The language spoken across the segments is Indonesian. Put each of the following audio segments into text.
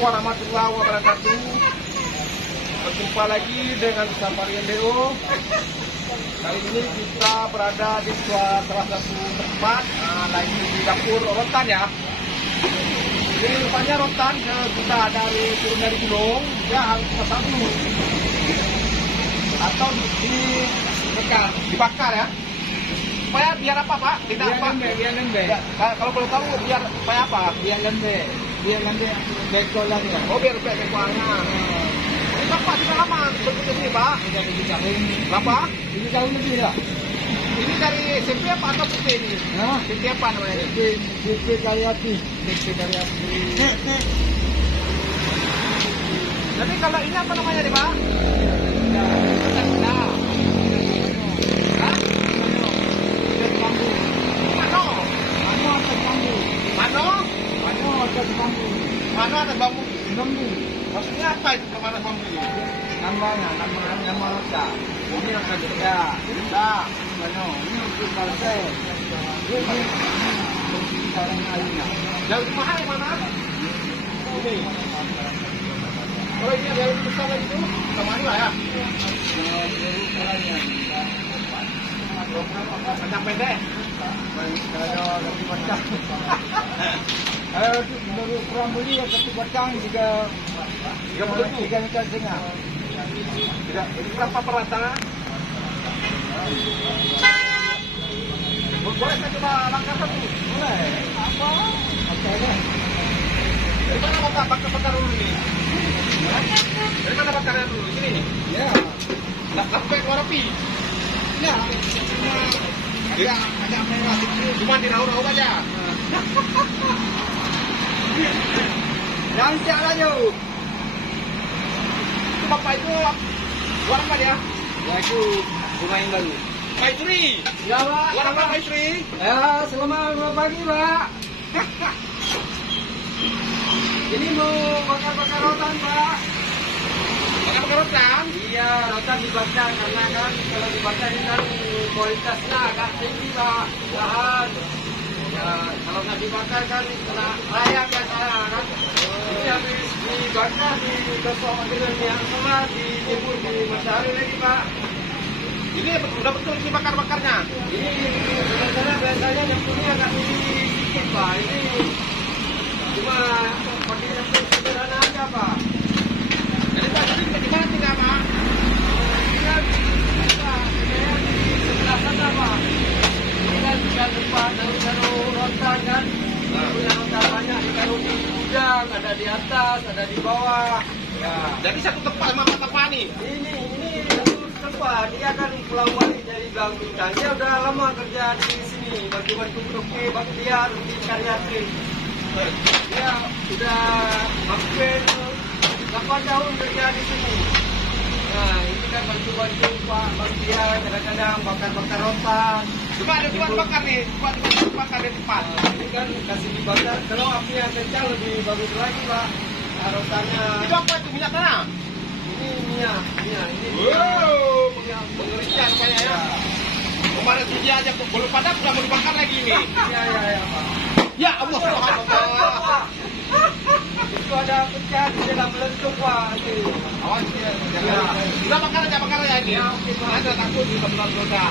warahmatullahi wabarakatuh. Berjumpa lagi dengan Safarian DO. Kali ini kita berada di salah satu tempat, lagi di dapur rotan ya. Ini rupanya rotan kita turun dari gunung, dia harus kita sabu atau dibakar ya. Supaya biar apa Pak? Tidak biar apa? biar lembek. Ya, kalau boleh tahu biar supaya apa? Biar lembek bekolannya. Oh biar bekolannya. Ini Bapak sudah lama begitu ini Pak? Sudah 7 tahun. Berapa? 7 tahun lebih dah. Ini dari SMP apa atau PT ini? Hah? PT apa namanya? BP Karyati. PT Karyati. Jadi kalau ini apa namanya nih Pak? Mana ada bambu? Bambu. Maksudnya apa itu kemana bambu ini? Nama rota. Ini yang kerja. Kita, ini untuk partai. Ini sekarang airnya. Yang mahal yang mana? Ini. Kalau ini ada yang besar lagi itu, kemana lah ya? Panjang pendek. Kalau lebih macam. Menurut kurang beli yang satu batang juga 30 meter setengah. Tidak, ini berapa per batang? Boleh saya coba langkah satu? Boleh. Apa? Okey. Dari mana bakar dulu ini? Dari mana bakarnya dulu? Sini? Ya. Sampai keluar api? Ya. Ada merah sedikit. Cuma dirauh-rauh aja? Lancar aja. Itu Bapak itu luar apa dia? Ya itu rumah yang baru. Maitri? Ya Pak. Luar apa Maitri? Ya selamat pagi Pak. Ini mau bakar-bakar rotan Pak. Bakar rotan? Iya rotan dibakar karena kan kalau dibakar ini kan kualitasnya agak tinggi Pak. Tahan. Ya, kalau nggak dibakar kan kena layak ya kan. Ini habis dibakar digosok dengan yang sama dijemur di matahari lagi Pak. Ini udah betul ini bakar-bakarnya? Ini biasanya yang punya agak sedikit Pak. Ini cuma koordinasi sederhana aja Pak. Jadi Pak, ini di mana tinggal Pak? Tinggal di sebelah sana Pak. Ini kan bisa tempat taruh rotan kan. Punya rotan banyak ditaruh di gudang, ada di atas, ada di bawah. Ya. Jadi satu tempat sama tempat nih? Ini satu tempat. Dia kan pulang balik dari Gang Bintang. Dia udah lama kerja di sini. Bantu-bantu bakti dia di Karyati. Dia sudah hampir 8 tahun kerja di sini. Nah, ini kan bantu-bantu Pak Baktiar, kadang-kadang bakar-bakar rotan. Coba ada tempat bakar nih, coba bakar di tempat. Ini kan kasih dibakar, kalau apinya kencang lebih bagus lagi Pak. Rotannya. Itu apa itu minyak tanah? Ini minyak. Ini Wow, mengerikan rupanya ya. Kemarin dia aja belum padam sudah mau dibakar lagi ini. Ya Pak. Ya Allah, subhanallah. Itu ada pecah di dalam meletup Pak. Awas ya. Sudah bakar aja ini. Ya, oke, Pak. Ada takut di benar-benar.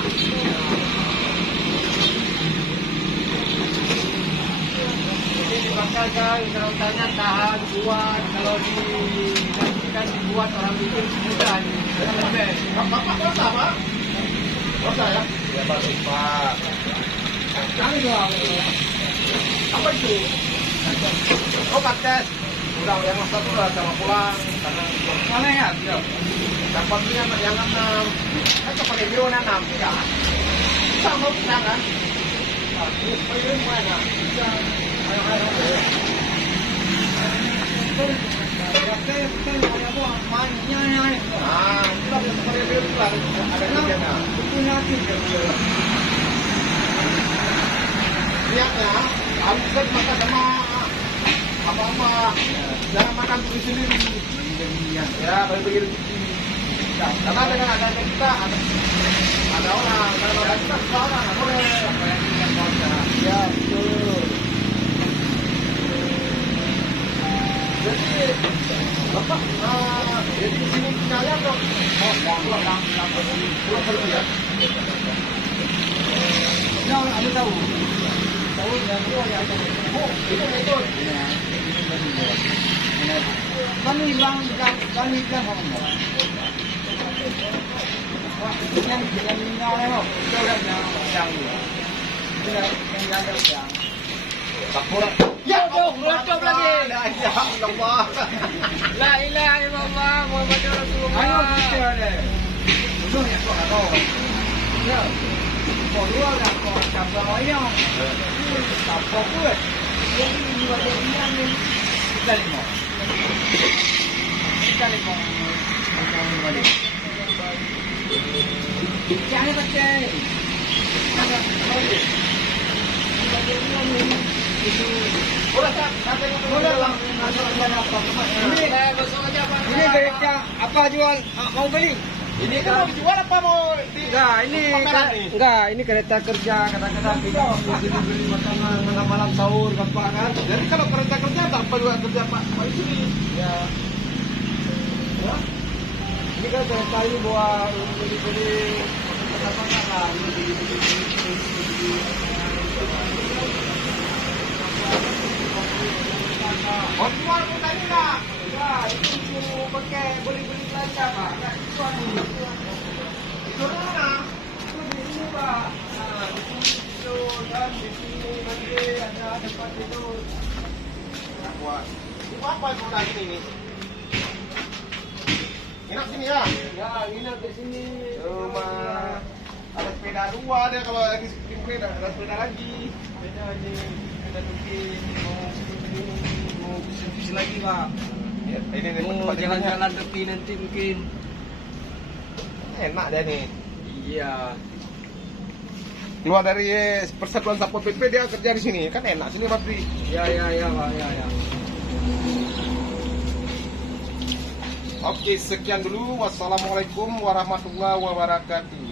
Ini dibakar kan, rotannya tahan, kuat. Kalau digantikan dibuat orang bikin mudah nih. Bapak rasa Pak? Rasa ya? Ya Pak. Kami doang. Apa itu? Oh kakek. Udah yang satu udah sama pulang karena Mana ya? dapatnya yang 6. Kan pakai biro 6 ya. Sama kita kan? Ini mana? Ah, kita bisa pakai biro kan? Ada kerjanya. Lihatnya, habiskan makan sama apa-apa. Jangan makan sendiri. Ya, bagi rezeki. Karena dengan adanya kita ada orang, kalau ada kita seorang, nggak boleh. Ya, betul. Jadi Bapak jadi di sini tinggalnya atau pulang pergi ya? Nah, ada tahu yang dua ya. Oh, itu betul. Kami bilang kamu. Wah, yang tinggalnya itu yang Kapura. Ya, meletup lagi. La ilaha illallah. La ilaha illallah Muhammadur Rasulullah. Ayo kita ada. Betul ya kok atau. Ya. Kok dua dah kok cabang ayo. Tapok gue. Ini dua jadinya ni. Kita lima. Jangan pakai. Ini gereja apa jual mau beli? Ini mau dijual apa mau Enggak, ini kereta kerja kadang-kadang kita beli makanan tengah malam sahur apa kan. Jadi kalau kereta kerja tak perlu kerja Pak di sini. Ya. Ini kan kereta ini buat beli-beli apa kan? Oh, jual pun tadi nak. Ya, itu pakai beli-beli belanja Pak. Ya, itu anu. Itu mana? Itu di sini Pak. Nah, di sini itu dan di sini nanti ada tempat itu. Wah, itu apa yang mau lagi ini? Enak sini ya? Ya, nginap di sini. Rumah ada sepeda dua deh kalau lagi sepeda ada sepeda lagi. Beda ini ada mungkin mau servis lagi Pak. Ya, ini Mau tempat jalan-jalan tepi nanti mungkin. Enak deh nih. Iya. Keluar dari Persatuan Satpol PP dia kerja di sini kan enak sini Patri. Ya Pak, ya. Oke, sekian dulu. Wassalamualaikum warahmatullahi wabarakatuh.